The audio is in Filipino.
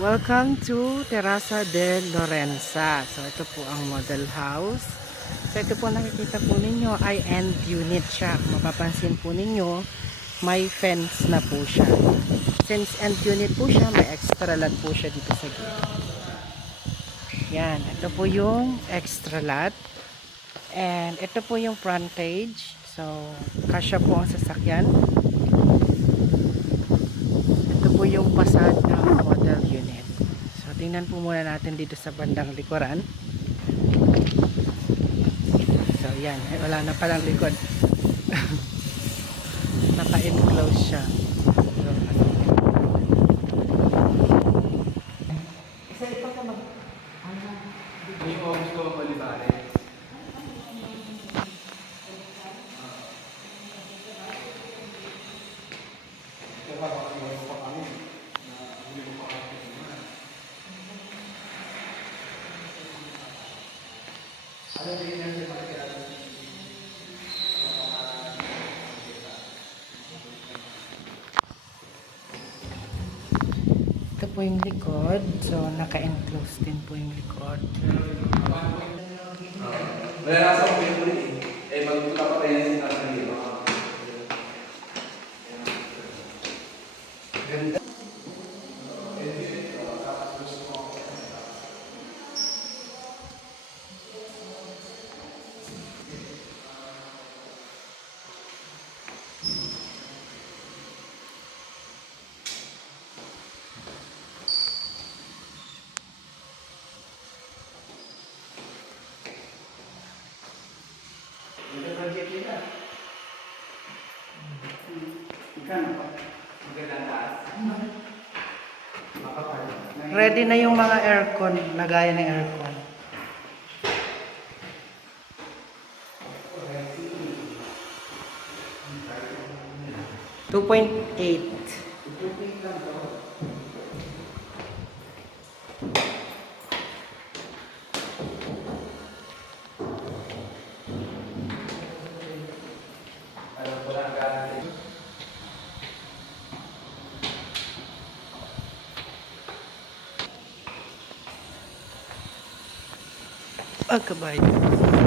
Welcome to Terraza de Lorenza. So ito po ang model house. So ito po nakikita po ninyo ay end unit siya. Mapapansin po ninyo may fence na po siya. Since end unit po siya, may extra lot po siya dito sa gilid. Yan, ito po yung extra lot. And ito po yung frontage. So kasya po ang sasakyan. Ito po yung facade ng model unit. So tingnan po muna natin dito sa bandang likuran. So yan, ay, wala na palang likod. Naka-enclose siya. So, isa ito ka mag... Hindi ko gusto malibari. Ito po yung likod. So naka-enclose din po yung likod. Wala na sa mga ulit eh. Magpunta pa tayo yung sinasabi. Ganda. Ready na yung mga aircon. Lagayan ng aircon. $2.8. Pagkabayad.